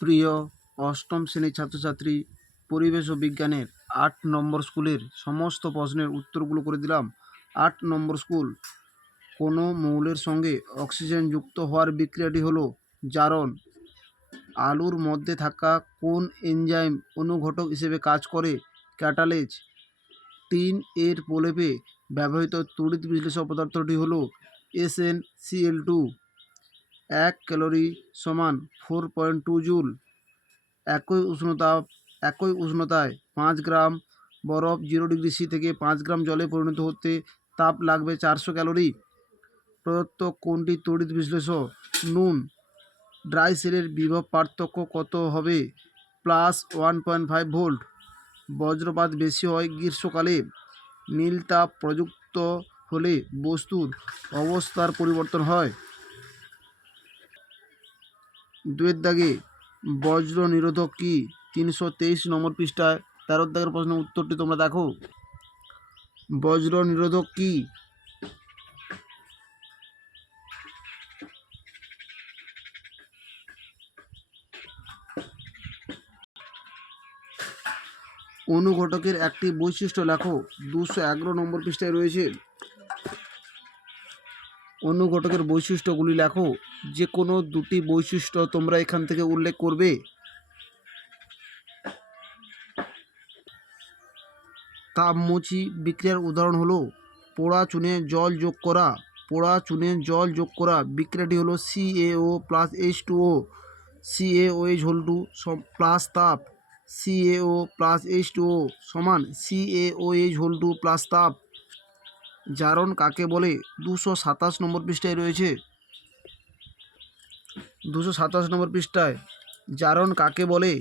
প্রিয় অষ্টম শ্রেণীর ছাত্রছাত্রী, পরিবেশ ও বিজ্ঞানের ৮ নম্বর স্কুলের সমস্ত প্রশ্নের উত্তরগুলো করে দিলাম। ৮ নম্বর স্কুল, কোনো মৌলের সঙ্গে অক্সিজেন যুক্ত হওয়ার বিক্রিয়াটি হলো জারণ। আলুর মধ্যে থাকা কোন এনজাইম অনুঘটক হিসেবে কাজ করে? ক্যাটালেজ। টিন এর প্রলেপে ব্যবহৃত তড়িৎ বিশ্লেষক পদার্থটি হলো SnCl2। 1 ক্যালোরি সমান 4.2 জুল। একই উষ্ণতায় 5 গ্রাম বরফ 0 ডিগ্রি সি থেকে 5 গ্রাম জলে পরিণত হতে তাপ লাগবে 400 ক্যালোরি। প্রদত্ত কোনটি তড়িৎ বিশ্লেষক? নুন। ড্রাই সেলের বিভব পার্থক্য কত হবে? +1.5 ভোল্ট। বজ্রপাত বেশি হয় গ্রীষ্মকালে। নীল তাপ প্রযুক্ত হলে বস্তুর অবস্থার পরিবর্তন হয়। 2 বজ্র নিরোধক কি? 323 নম্বর পৃষ্ঠায় 13 প্রশ্নের উত্তরটি তোমরা দেখো। বজ্র নিরোধক কি? অনুঘটকের একটি বৈশিষ্ট্য লেখো। 211 নম্বর পৃষ্ঠায় রয়েছে। অনুঘটকের বৈশিষ্ট্যগুলি লেখো। যে কোনো দুটি বৈশিষ্ট্য তোমরা এখান থেকে উল্লেখ করবে। তাপমোচী বিক্রিয়ার উদাহরণ হলো পোড়া চুনে জল যোগ করা। পোড়া চুনে জল যোগ করা বিক্রিয়াটি হলো CaO+H2O। CaOH প্লাস তাপ। CaO+H2O সমান CaOH প্লাস তাপ। জারণ কাকে বলে? 227 নম্বর পৃষ্ঠায় রয়েছে। 227 নম্বর পৃষ্ঠায় জারণ কাকে বলে?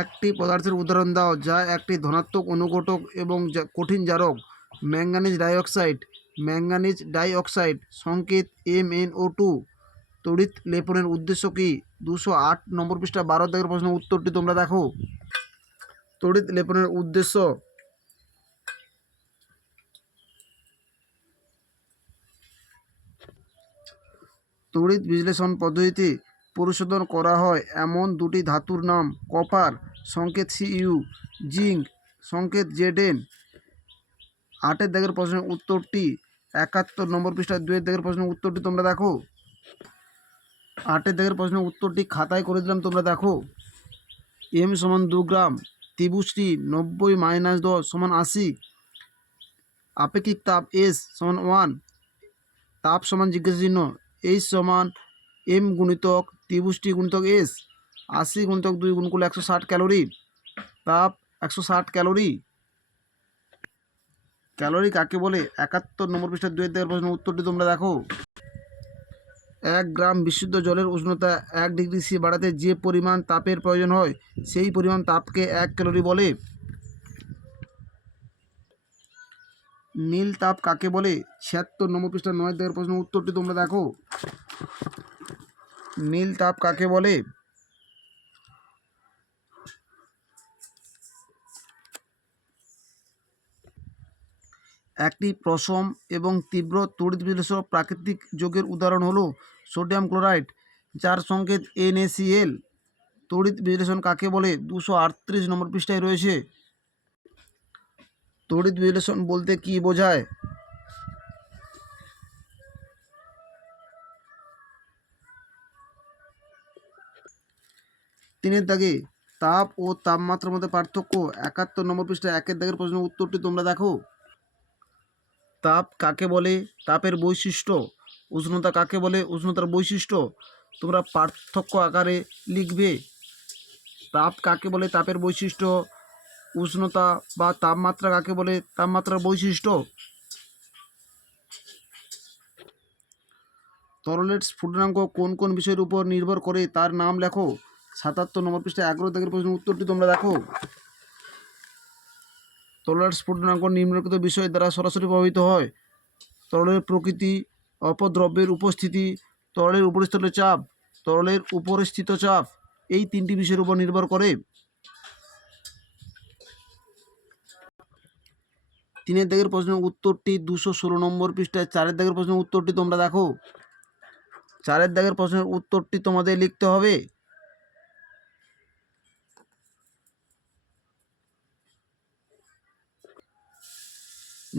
একটি পদার্থের উদাহরণ দাও যা একটি ধনাত্মক অনুঘটক এবং কঠিন জারক। Manganese dioxide. ম্যাঙ্গানিজ ডাইঅক্সাইড সংকেত MnO2। তড়িৎ লেপনের উদ্দেশ্য কি? 208 নম্বর পৃষ্ঠা 12 প্রশ্নের উত্তরটি তোমরা দেখো। তড়িৎ লেপনের উদ্দেশ্য তড়িৎ বিশ্লেষণ পদ্ধতিতে পরিশোধন করা হয় এমন দুটি ধাতুর নাম। কপার সংকেত Cu, জিঙ্ক সংকেত Zn। 8 প্রশ্নের উত্তরটি 71 নম্বর পৃষ্ঠা 2 প্রশ্নের উত্তরটি তোমরা দেখো। 8 প্রশ্নের উত্তরটি খাতায় করে দিলাম, তোমরা দেখো। M সমান 2 গ্রাম। ত্রিভুজটি 90 - 10 সমান 80। আপেক্ষিক তাপ S সমান 1। তাপ সমান জিজ্ঞাসা চিহ্ন। H সমান M গুণিতক ত্রিভুজটি গুণিতক S। 80 × 2 গুণ করলে 160 ক্যালোরি। তাপ 160 ক্যালোরি। ক্যালোরি কাকে বলে? 71 নম্বর পৃষ্ঠা 2 প্রশ্নের উত্তরটি তোমরা দেখো। 1 গ্রাম বিশুদ্ধ জলের উষ্ণতা 1 ডিগ্রি সি বাড়াতে যে পরিমাণ তাপের প্রয়োজন হয় সেই পরিমাণ তাপকে 1 ক্যালোরি বলে। নীল তাপ কাকে বলে? 76 নম্বর পৃষ্ঠা 9 প্রশ্নের উত্তরটি তোমরা দেখো। নীল তাপ কাকে বলে? একটি প্রশম এবং তীব্র তড়িৎ বিশ্লেষক প্রাকৃতিক যৌগের উদাহরণ হলো সোডিয়াম ক্লোরাইড, যার সংকেত NaCl। তড়িৎ বিশ্লেষণ কাকে বলে? 238 নম্বর পৃষ্ঠায় রয়েছে। তড়িৎ বিশ্লেষণ বলতে কি বোঝায়? তিনের দাগে তাপ ও তাপমাত্রার মধ্যে পার্থক্য। 71 নম্বর পৃষ্ঠায় 1 প্রশ্নের উত্তরটি তোমরা দেখো। তাপ কাকে বলে? তাপের বৈশিষ্ট্য। উষ্ণতা কাকে বলে? উষ্ণতার বৈশিষ্ট্য। তোমরা পার্থক্য আকারে লিখবে। তাপ কাকে বলে? তাপের বৈশিষ্ট্য। উষ্ণতা বা তাপমাত্রা কাকে বলে? তাপমাত্রার বৈশিষ্ট্য। তরলের স্ফুটনাঙ্ক কোন কোন বিষয়ের উপর নির্ভর করে তার নাম লেখো। 77 নম্বর পৃষ্ঠায় 11 প্রশ্নের উত্তরটি তোমরা দেখো। তরলের স্ফুটনাঙ্ক নিম্নলিখিত বিষয় দ্বারা সরাসরি প্রভাবিত হয়। তরলের প্রকৃতি, অপদ্রব্যের উপস্থিতি, তরলের উপরিস্থিত চাপ, তরলের উপরিস্থিত চাপ, এই 3টি বিষয়ের উপর নির্ভর করে। তিনের দাগের প্রশ্নের উত্তরটি 216 নম্বর পৃষ্ঠায়। চারের দাগের প্রশ্নের উত্তরটি তোমরা দেখো। চারের দাগের প্রশ্নের উত্তরটি তোমাদের লিখতে হবে।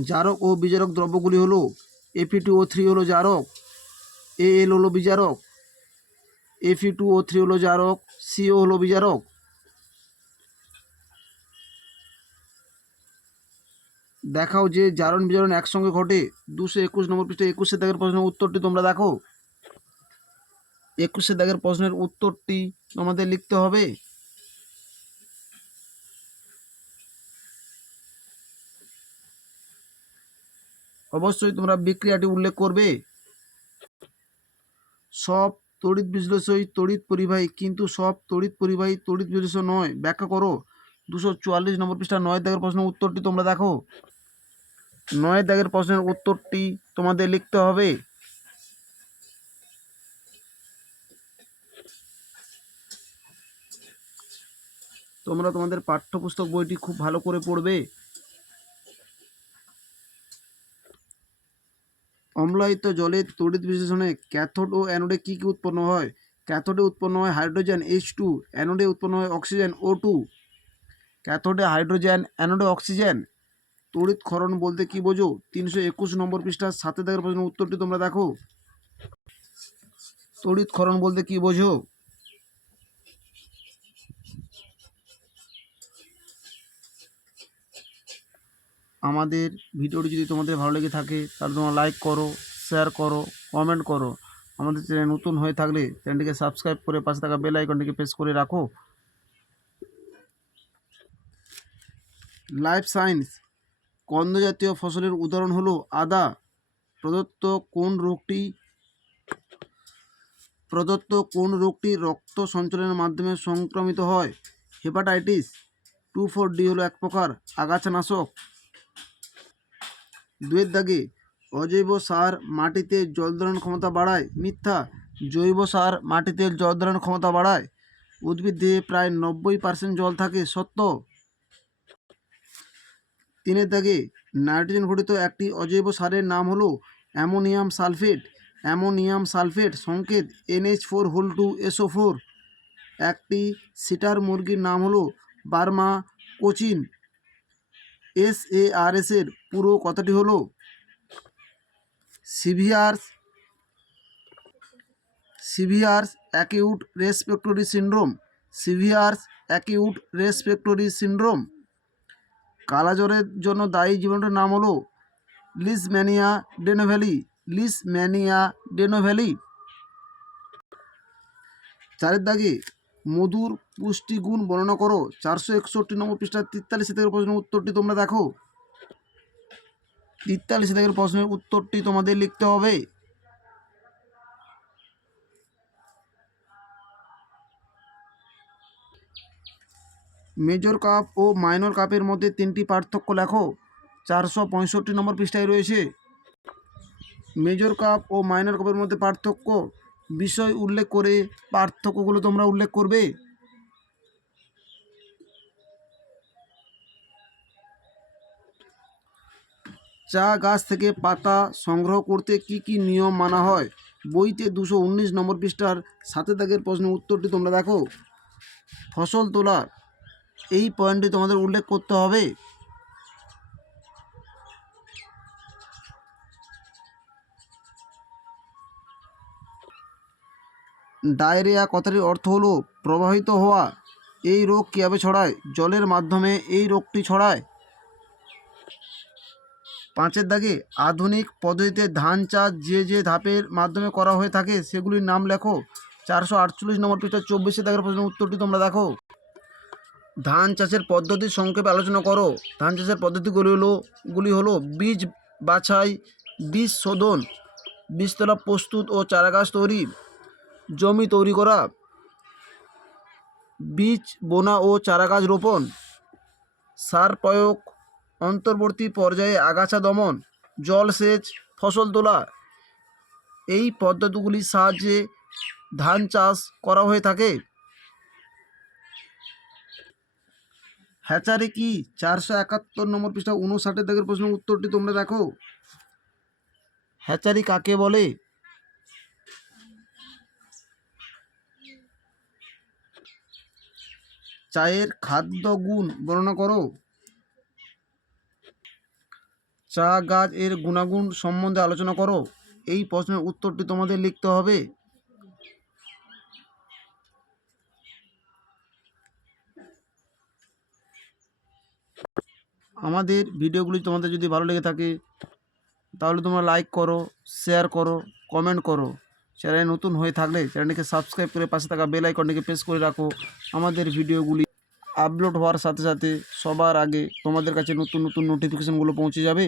জারক ও বিজারক দ্রব্যগুলি হলো Fe2O3 হলো জারক, Al হলো বিজারক, Fe2O3 হলো জারক, CO হলো বিজারক। দেখাও যে জারণ বিজারণ একসঙ্গে ঘটে। 221 নম্বর পৃষ্ঠায় 21 দাগের প্রশ্নের উত্তরটি তোমরা দেখো। 21 দাগের প্রশ্নের উত্তরটি তোমাদের লিখতে হবে। অবশ্যই তোমরা বিক্রিয়াটি উল্লেখ করবে। সব তড়িৎ বিশ্লেষই তড়িৎ পরিবাহী, কিন্তু সব তড়িৎ পরিবাহী তড়িৎ বিশ্লেষ নয়। ব্যাখ্যা করো। 244 নম্বর পৃষ্ঠা 9 দাগের প্রশ্নের উত্তরটি তোমরা দেখো। 9 দাগের প্রশ্নের উত্তরটি তোমাদের লিখতে হবে। তোমরা তোমাদের পাঠ্যপুস্তক বইটি খুব ভালো করে পড়বে। অম্লায়িত জলের তড়িৎ বিশ্লেষণে ক্যাথোড ও অ্যানোডে কী কী উৎপন্ন হয়? ক্যাথোডে উৎপন্ন হয় হাইড্রোজেন H2, অ্যানোডে উৎপন্ন হয় অক্সিজেন O2। ক্যাথোডে হাইড্রোজেন, অ্যানোডে অক্সিজেন। তড়িৎ ক্ষরণ বলতে কি বোঝো? 321 নম্বর পৃষ্ঠা 7 দাগের প্রশ্নের উত্তরটি তোমরা দেখো। তড়িৎ ক্ষরণ বলতে কি বোঝো? আমাদের ভিডিওটি যদি তোমাদের ভালো লেগে থাকে তাহলে তোমরা লাইক করো, শেয়ার করো, কমেন্ট করো। আমাদের চ্যানেল নতুন হয়ে থাকলে চ্যানেলটিকে সাবস্ক্রাইব করে পাশে থাকা বেল আইকনটিকে প্রেস করে রাখো। Life science. কন্দ জাতীয় ফসলের উদাহরণ হলো আদা। প্রদত্ত কোন রোগটি রক্ত সঞ্চালনের মাধ্যমে সংক্রমিত হয়? হেপাটাইটিস। 2,4-D হলো এক প্রকার আগাছানাশক। 2 দাগে অজৈব সার মাটিতে জল ধারণ ক্ষমতা বাড়ায়। মিথ্যা। জৈব সার মাটিতে জল ধারণ ক্ষমতা বাড়ায়। উদ্ভিদ দেহে প্রায় 90% জল থাকে। সত্য। 3 দাগে নাইট্রোজেন ঘটিত একটি অজৈব সারের নাম হলো অ্যামোনিয়াম সালফেট। অ্যামোনিয়াম সালফেট সংকেত NH4 2SO4। একটি সিটার মুরগির নাম হলো বার্মা কোচিন। SARS এর পুরো কথাটি হলো severe acute respiratory syndrome. Severe acute respiratory syndrome. কালাজ্বরের জন্য দায়ী জীবাণুটির নাম হলো লিশম্যানিয়া ডেনোভ্যালি। লিশম্যানিয়া ডেনোভ্যালি। 4 দাগে মধুর পুষ্টিগুণ বর্ণনা করো। 461 নম্বর পৃষ্ঠা 43 দাগের প্রশ্নের উত্তরটি তোমরা দেখো। 43 দাগের প্রশ্নের উত্তরটি তোমাদের লিখতে হবে। মেজর কাপ ও মাইনর কাপের মধ্যে 3টি পার্থক্য লেখো। 465 নম্বর পৃষ্ঠায় রয়েছে। মেজর কাপ ও মাইনর কাপের মধ্যে পার্থক্য বিষয় উল্লেখ করে পার্থক্যগুলো তোমরা উল্লেখ করবে। চা গাছ থেকে পাতা সংগ্রহ করতে কি কি নিয়ম মানা হয়? বইতে 219 নম্বর পৃষ্ঠার 7 দাগের প্রশ্নের উত্তরটি তোমরা দেখো। ফসল তোলা, এই পয়েন্টটি তোমাদের উল্লেখ করতে হবে। ডায়রিয়া কথাটির অর্থ হলো প্রবাহিত হওয়া। এই রোগ কীভাবে ছড়ায়? জলের মাধ্যমে এই রোগটি ছড়ায়। 5 দাগে আধুনিক পদ্ধতিতে ধান চাষ যে ধাপের মাধ্যমে করা হয়ে থাকে সেগুলির নাম লেখো। 448 নম্বর পৃষ্ঠা 24 দাগের প্রশ্নের উত্তরটি তোমরা দেখো। ধান চাষের পদ্ধতি সংক্ষেপে আলোচনা করো। ধান চাষের পদ্ধতিগুলি হলো বীজ বাছাই, বীজ শোধন, বীজতলা প্রস্তুত ও চারাগাছ তৈরি, জমি তৈরি করা, বীজ বোনা ও চারাগাছ রোপণ, সার প্রয়োগ, অন্তর্বর্তী পর্যায়ে আগাছা দমন, জলসেচ, ফসল তোলা। এই পদ্ধতিগুলির সাহায্যে ধান চাষ করা হয়ে থাকে। হ্যাচারি কি? 471 নম্বর পৃষ্ঠা 59 দাগের প্রশ্নের উত্তরটি তোমরা দেখো। হ্যাচারি কাকে বলে? চায়ের খাদ্য গুণ বর্ণনা করো। চা গাছ এর গুণাগুণ সম্বন্ধে আলোচনা করো। এই প্রশ্নের উত্তরটি তোমাদের লিখতে হবে। আমাদের ভিডিওগুলি তোমাদের যদি ভালো লেগে থাকে তাহলে তোমরা লাইক করো, শেয়ার করো, কমেন্ট করো। চ্যানেলে নতুন হয়ে থাকলে চ্যানেলটিকে সাবস্ক্রাইব করে পাশে থাকা বেল আইকনটিকে প্রেস করে রাখো। আমাদের ভিডিওগুলি আপলোড হওয়ার সাথে সাথে সবার আগে তোমাদের কাছে নতুন নতুন নোটিফিকেশনগুলো পৌঁছে যাবে।